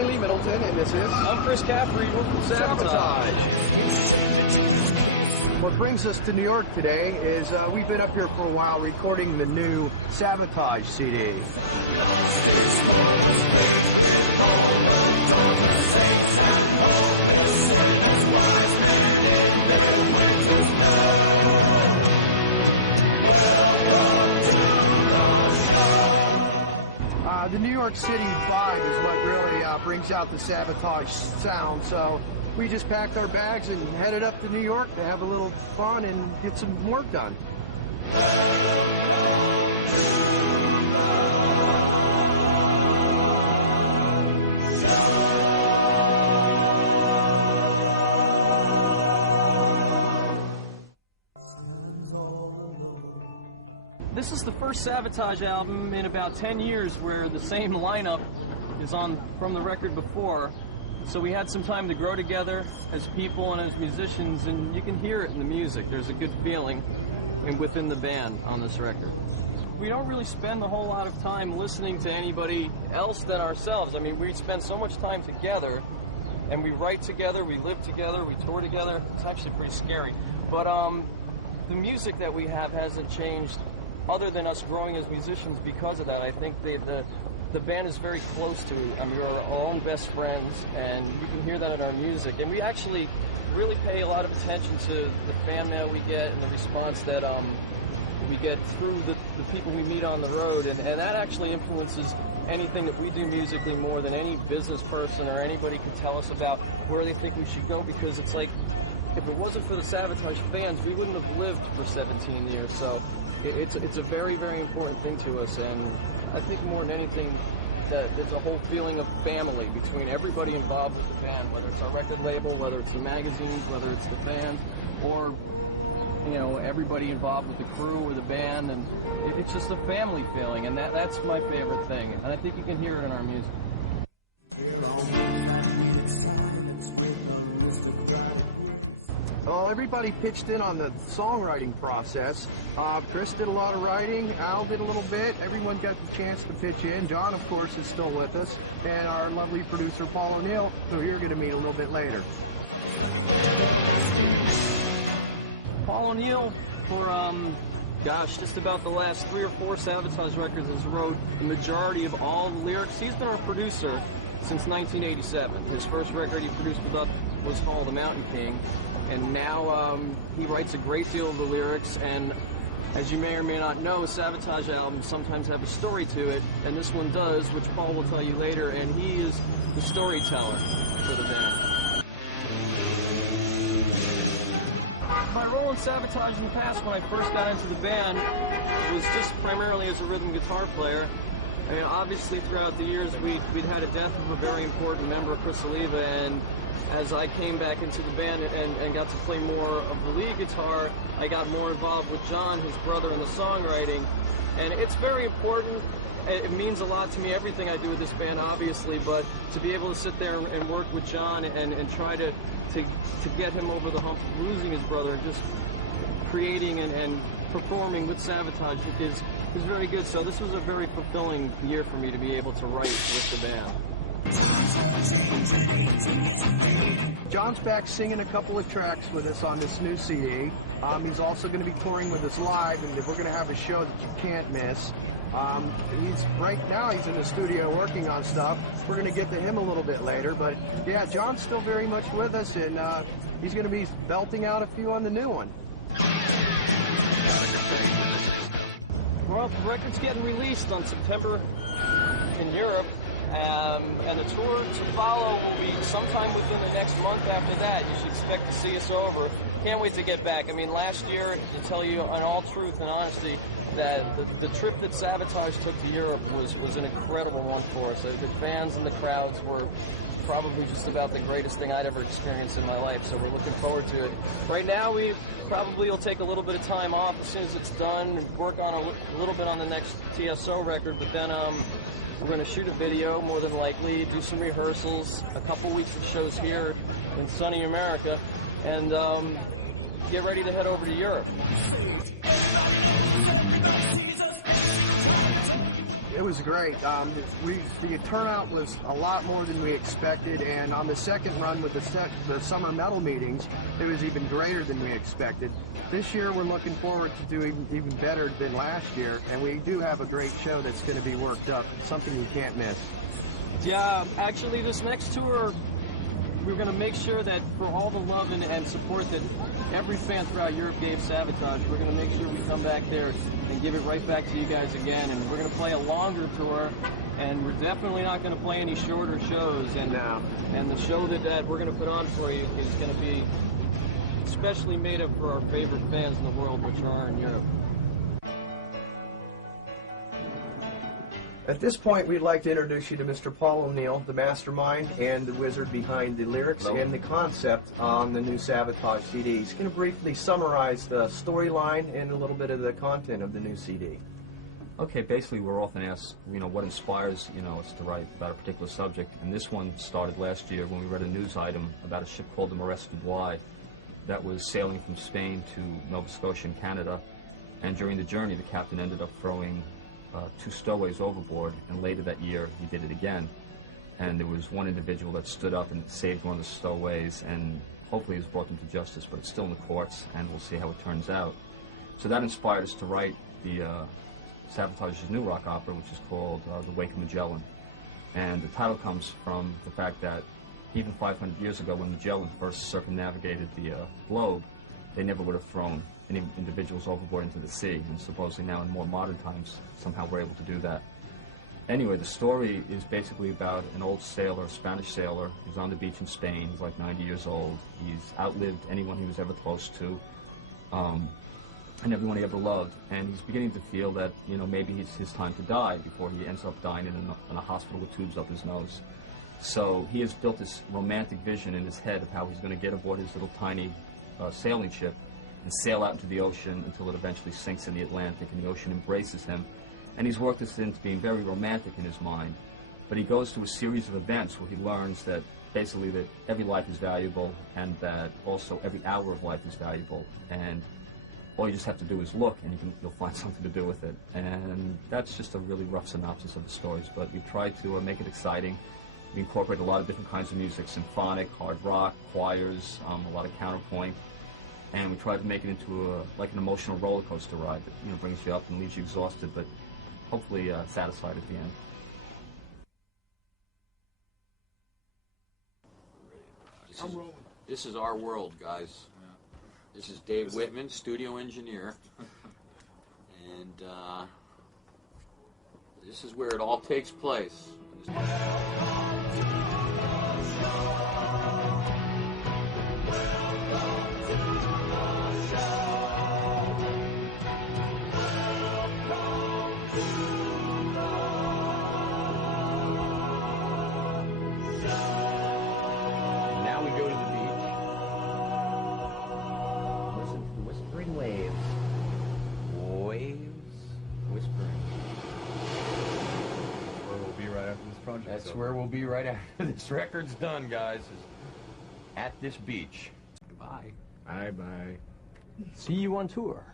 Johnny Lee Middleton, and this is... I'm Chris Caffery, we're from Savatage. What brings us to New York today is we've been up here for a while recording the new Savatage CD. The New York City vibe is what really brings out the Savatage sound, so we just packed our bags and headed up to New York to have a little fun and get some work done. This is the first Savatage album in about 10 years where the same lineup is on from the record before. So we had some time to grow together as people and as musicians, and you can hear it in the music. There's a good feeling within the band on this record. We don't really spend a whole lot of time listening to anybody else than ourselves. I mean, we spend so much time together, and we write together, we live together, we tour together. It's actually pretty scary. But the music that we have hasn't changed other than us growing as musicians because of that. I think the band is very close to, we're our own best friends, and you can hear that in our music. And we actually really pay a lot of attention to the fan mail we get and the response that we get through the people we meet on the road, and that actually influences anything that we do musically more than any business person or anybody could tell us about where they think we should go, because it's like, if it wasn't for the Savatage fans, we wouldn't have lived for 17 years. So it's a very, very important thing to us, and I think more than anything that there's a whole feeling of family between everybody involved with the band, whether it's our record label, whether it's the magazines, whether it's the fans, or everybody involved with the crew or the band, and it's just a family feeling, and that's my favorite thing, and I think you can hear it in our music. Well, everybody pitched in on the songwriting process. Chris did a lot of writing, Al did a little bit, everyone got the chance to pitch in. John, of course, is still with us, and our lovely producer, Paul O'Neill, who you're going to meet a little bit later. Paul O'Neill, for, just about the last 3 or 4 Savatage records, has wrote the majority of all the lyrics. He's been our producer since 1987. His first record he produced with us was called The Mountain King, and now he writes a great deal of the lyrics, and as you may or may not know, Savatage albums sometimes have a story to it, and this one does, which Paul will tell you later, and he is the storyteller for the band. My role in Savatage in the past, when I first got into the band, was just primarily as a rhythm guitar player. I mean, obviously throughout the years we'd had a death of a very important member, Chris Oliva, and as I came back into the band and got to play more of the lead guitar, I got more involved with John, his brother, in the songwriting. And it's very important. It means a lot to me, everything I do with this band, obviously, but to be able to sit there and work with John and try to get him over the hump of losing his brother, and just creating and performing with Savatage is very good. So this was a very fulfilling year for me to be able to write with the band. John's back singing a couple of tracks with us on this new CD. He's also going to be touring with us live, and we're going to have a show that you can't miss. Right now he's in the studio working on stuff. We're going to get to him a little bit later, but yeah, John's still very much with us, and he's going to be belting out a few on the new one. Well, the record's getting released on September in Europe. And the tour to follow will be sometime within the next month after that. You should expect to see us over. Can't wait to get back. I mean, last year, to tell you in all truth and honesty, that the trip that Savatage took to Europe was an incredible one for us. The fans and the crowds were probably just about the greatest thing I'd ever experienced in my life, so we're looking forward to it. Right now, we probably will take a little bit of time off as soon as it's done and work on a little bit on the next TSO record, but then we're going to shoot a video, more than likely, do some rehearsals, a couple weeks of shows here in sunny America, and get ready to head over to Europe. It was great. The turnout was a lot more than we expected, and on the second run with the summer metal meetings, it was even greater than we expected. This year, we're looking forward to doing even better than last year, and we do have a great show that's going to be worked up, something you can't miss. Yeah, actually, this next tour, we're going to make sure that for all the love and support that every fan throughout Europe gave Savatage, we're going to make sure we come back there and give it right back to you guys again. And we're going to play a longer tour, and we're definitely not going to play any shorter shows. And No. And the show that we're going to put on for you is going to be especially made up for our favorite fans in the world, which are in Europe. At this point, we'd like to introduce you to Mr. Paul O'Neill, the mastermind and the wizard behind the lyrics and the concept on the new Savatage CD. He's going to briefly summarize the storyline and a little bit of the content of the new CD. Okay, basically we're often asked, what inspires, us to write about a particular subject, and this one started last year when we read a news item about a ship called the Magellan that was sailing from Spain to Nova Scotia in Canada, and during the journey the captain ended up throwing 2 stowaways overboard, and later that year he did it again. And there was one individual that stood up and saved one of the stowaways, and hopefully has brought them to justice, but it's still in the courts, and we'll see how it turns out. So that inspired us to write the Savatage's new rock opera, which is called The Wake of Magellan. And the title comes from the fact that even 500 years ago, when Magellan first circumnavigated the globe, they never would have thrown any individuals overboard into the sea, and supposedly now in more modern times somehow we're able to do that. Anyway, the story is basically about an old sailor, a Spanish sailor, who's on the beach in Spain. He's like 90 years old. He's outlived anyone he was ever close to, and everyone he ever loved, and he's beginning to feel that, maybe it's his time to die before he ends up dying in a hospital with tubes up his nose. So he has built this romantic vision in his head of how he's going to get aboard his little tiny sailing ship and sail out into the ocean until it eventually sinks in the Atlantic and the ocean embraces him. And he's worked this into being very romantic in his mind. But he goes through a series of events where he learns that basically that every life is valuable, and that also every hour of life is valuable. And all you just have to do is look, and you'll find something to do with it. And that's just a really rough synopsis of the stories, but we tried to make it exciting. We incorporate a lot of different kinds of music: symphonic, hard rock, choirs, a lot of counterpoint. And we tried to make it into like an emotional roller coaster ride that brings you up and leaves you exhausted, but hopefully satisfied at the end. This is our world, guys. This is Dave Whitman, studio engineer, and this is where it all takes place. Now we go to the beach. Listen to the whispering waves. Waves whispering. Where we'll be right after this project. That's where we'll be right after this record's done, guys. Is at this beach. Goodbye. Bye-bye. See you on tour.